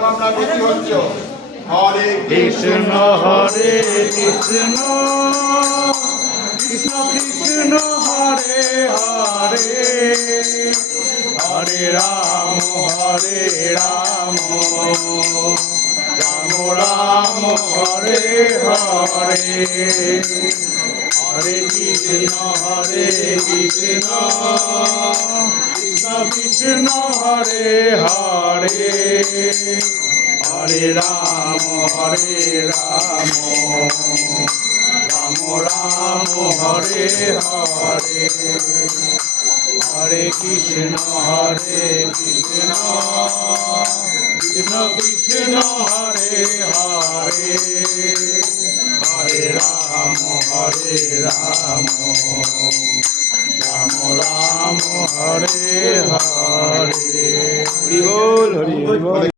কামনা বেশি হচ্ছে। হরে কৃষ্ণ হরে কৃষ্ণ কৃষ্ণ কৃষ্ণ হরে হরে হরে রাম রাম রাম হরে হরে হরে কৃষ্ণ কৃষ্ণ কৃষ্ণ হরে হরে হরে রাম রাম রাম হরে হরে হরে কৃষ্ণ কৃষ্ণ কৃষ্ণ কৃষ্ণ হরে হরে হরে রাম রাম রাম হরে হরে। হরি বল হরি বল।